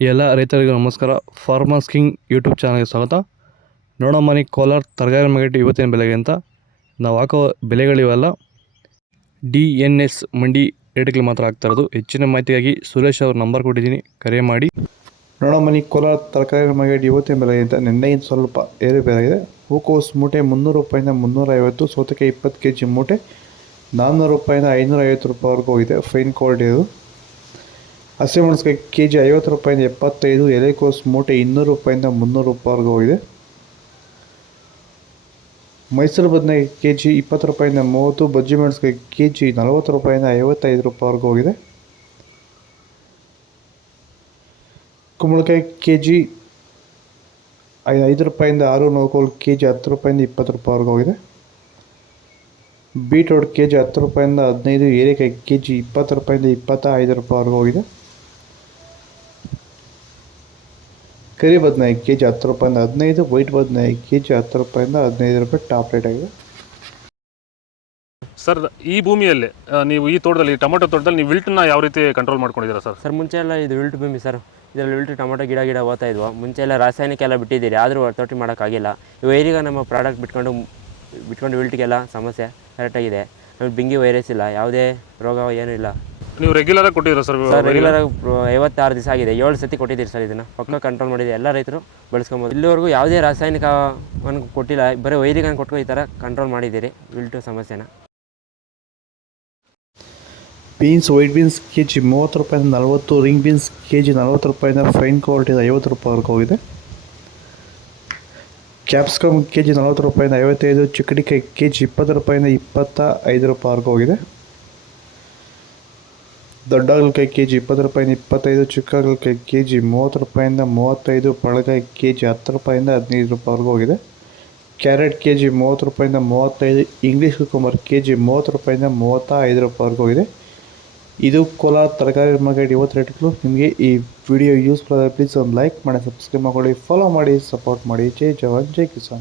ಎಲ್ಲ ರೈತರಿಗೂ ನಮಸ್ಕಾರ. ಫಾರ್ಮರ್ಸ್ ಕಿಂಗ್ ಯೂಟ್ಯೂಬ್ ಚಾನಲ್ಗೆ ಸ್ವಾಗತ. ನೋಡಮ್ಮನಿ ಕೋಲಾರ ತರಕಾರಿ ಮಾರ್ಕೆಟ್ ಇವತ್ತಿನ ಬೆಲೆಗೆ ಅಂತ ನಾವು ಹಾಕೋ ಬೆಲೆಗಳಿವೆಲ್ಲ DNS ಮಂಡಿ ರೇಟ್ಗಳು ಮಾತ್ರ ಆಗ್ತಾ ಇರೋದು. ಹೆಚ್ಚಿನ ಮಾಹಿತಿಗಾಗಿ ಸುರೇಶ್ ಅವ್ರ ನಂಬರ್ ಕೊಟ್ಟಿದ್ದೀನಿ, ಕರೆ ಮಾಡಿ. ನೋಡಮ್ಮನಿ ಕೋಲಾರ ತರಕಾರಿ ಮಾರ್ಕೆಟ್ ಇವತ್ತಿನ ಬೆಲೆಗೆ ಅಂತ ನಿನ್ನೆಗಿಂತ ಸ್ವಲ್ಪ ಏರುಪೇರಾಗಿದೆ. ಹೂಕೋಸು ಮೂಟೆ 300 ರೂಪಾಯಿಂದ 350, ಸೌತೆಕಾಯಿ 20 kg ಮೂಟೆ 400 ರೂಪಾಯಿಂದ 550 ರೂಪಾಯಿವರೆಗೂ ಇದೆ. ಫೈನ್ ಕ್ವಾಲಿಟಿ ಇದು. ಹಸಿಮೆಣಸಿನಕಾಯಿ kg 50 ರೂಪಾಯಿಂದ 75, ಎಲೆಕೋಸು ಮೂಟೆ 200 ರೂಪಾಯಿಂದ 300 ರೂಪಾಯಿವರೆಗೂ ಇದೆ. ಮೈಸೂರು ಬದನೆಕಾಯಿ kg 20 ರೂಪಾಯಿಂದ 30, ಬಜ್ಜಿ ಮೆಣಸಿನಕಾಯಿ kg 40 ರೂಪಾಯಿಂದ 55 ರೂಪಾಯಿವರೆಗೂ ಹೋಗಿದೆ. ಕುಂಬಳಕಾಯಿ kg 5 ರೂಪಾಯಿಂದ 6, ನೋಕೋಲು kg 10 ರೂಪಾಯಿಂದ 20 ರೂಪಾಯಿವರೆಗೂ ಹೋಗಿದೆ. ಬೀಟ್ರೋಟ್ kg 10 ರೂಪಾಯಿಂದ 15, ಹೀರೆಕಾಯಿ kg 20 ರೂಪಾಯಿಂದ 25 ರೂಪಾಯಿವರೆಗೂ ಹೋಗಿದೆ. ಕರಿ ಬದನೆಕಾಯಿ kg 10 ರೂಪಾಯಿಂದ 15, ವೈಟ್ ಬದನೆಕಾಯಿ kg 10 ರೂಪಾಯಿಂದ 15 ರೂಪಾಯಿ ಟಾಪ್ ರೇಟ್ ಆಗಿದೆ. ಸರ್, ಈ ಭೂಮಿಯಲ್ಲಿ ನೀವು ಈ ತೋಟದಲ್ಲಿ ಟೊಮೆಟೊ ತೋಟದಲ್ಲಿ ನೀವು ವಿಲ್ಟನ್ನ ಯಾವ ರೀತಿ ಕಂಟ್ರೋಲ್ ಮಾಡ್ಕೊಂಡಿದ್ದೀರಾ ಸರ್? ಸರ್, ಮುಂಚೆ ಎಲ್ಲ ಇದು ವಿಲ್ಟ್ ಭೂಮಿ ಸರ್. ಇದರಲ್ಲಿ ವಿಲ್ಟ್ ಟೊಮೆಟೊ ಗಿಡ ಓದ್ತಾ ಇದ್ವು. ಮುಂಚೆ ಎಲ್ಲ ರಾಸಾಯನಿಕ ಎಲ್ಲ ಬಿಟ್ಟಿದ್ದೀರಿ, ಆದರೂ ತೋಟ ಮಾಡೋಕ್ಕಾಗಿಲ್ಲ. ಈಗ ನಮ್ಮ ಪ್ರಾಡಕ್ಟ್ ಬಿಟ್ಕೊಂಡು ವಿಲ್ಟ್ಗೆಲ್ಲ ಸಮಸ್ಯೆ ಕರೆಕ್ಟಾಗಿದೆ. ಆಮೇಲೆ ಬಿಂಗಿ ವೈರಸ್ ಇಲ್ಲ, ಯಾವುದೇ ರೋಗ ಏನೂ ಇಲ್ಲ. ನೀವು ರೆಗ್ಯುಲರಾಗಿ ಕೊಟ್ಟಿದ್ದೀರಾ ಸರ್? ಸರ್, ರೆಗ್ಯುಲರಾಗಿ 56 ದಿವಸ ಆಗಿದೆ, 7 ಸತಿ ಕೊಟ್ಟಿದ್ದೀರಿ ಸರ್. ಇದನ್ನು ಪಕ್ಕ ಕಂಟ್ರೋಲ್ ಮಾಡಿದೆ, ಎಲ್ಲ ರೈತರು ಬಳಸ್ಕೊಬೋದು. ಇಲ್ಲಿವರೆಗೂ ಯಾವುದೇ ರಾಸಾಯನಿಕವನ್ನು ಕೊಟ್ಟಿಲ್ಲ, ಬರೀ ವೈರಿಗನ್ನು ಕೊಟ್ಕೊಂಡು ಈ ಥರ ಕಂಟ್ರೋಲ್ ಮಾಡಿದ್ದೀರಿ ವಿಲ್ಟು ಸಮಸ್ಯೆನ. ಬೀನ್ಸ್, ವೈಟ್ ಬೀನ್ಸ್ kg 30 ರೂಪಾಯಿಂದ 40, ರಿಂಗ್ ಬೀನ್ಸ್ kg 40 ರೂಪಾಯಿಂದ ಫೈನ್ ಕ್ವಾಲಿಟಿ 50 ರೂಪಾಯಿವರೆಗೂ ಹೋಗಿದೆ. ಕ್ಯಾಪ್ಸಿಕಮ್ kg 40 ರೂಪಾಯಿಂದ 55, ಚಿಕ್ಕಡಿಕಾಯಿ kg 20 ರೂಪಾಯಿಂದ 25 ರೂಪಾಯಿವರೆಗೂ ಹೋಗಿದೆ. ದೊಡ್ಡ ಹಾಗಲಕಾಯಿ kg 20 ರೂಪಾಯಿಂದ 25, ಚಿಕ್ಕ ಹಾಗಲಕಾಯಿ kg 30 ರೂಪಾಯಿಂದ 35, ಪಳಕಾಯಿ kg 10 ರೂಪಾಯಿಂದ 15 ರೂಪಾಯಿವರೆಗೂ ಹೋಗಿದೆ. ಕ್ಯಾರೆಟ್ kg 30 ರೂಪಾಯಿಂದ 35, ಇಂಗ್ಲೀಷ್ ಕುಕುಂಬರ್ kg 30 ರೂಪಾಯಿಂದ 35 ರೂಪಾಯಿವರೆಗೂ ಹೋಗಿದೆ. ಇದು ಕೋಲಾರ ತರಕಾರಿ ಮಾರ್ಕೆಟ್ ಇವತ್ತು ರೇಟ್ಗಳು. ನಿಮಗೆ ಈ ವಿಡಿಯೋ ಯೂಸ್ಫುಲ್ ಆದರೆ ಪ್ಲೀಸ್ ಒಂದು ಲೈಕ್ ಮಾಡಿ, ಸಬ್ಸ್ಕ್ರೈಬ್ ಮಾಡಿ, ಫಾಲೋ ಮಾಡಿ, ಸಪೋರ್ಟ್ ಮಾಡಿ. ಜೈ ಜವಾನ್ ಜೈ ಕಿಸಾನ್.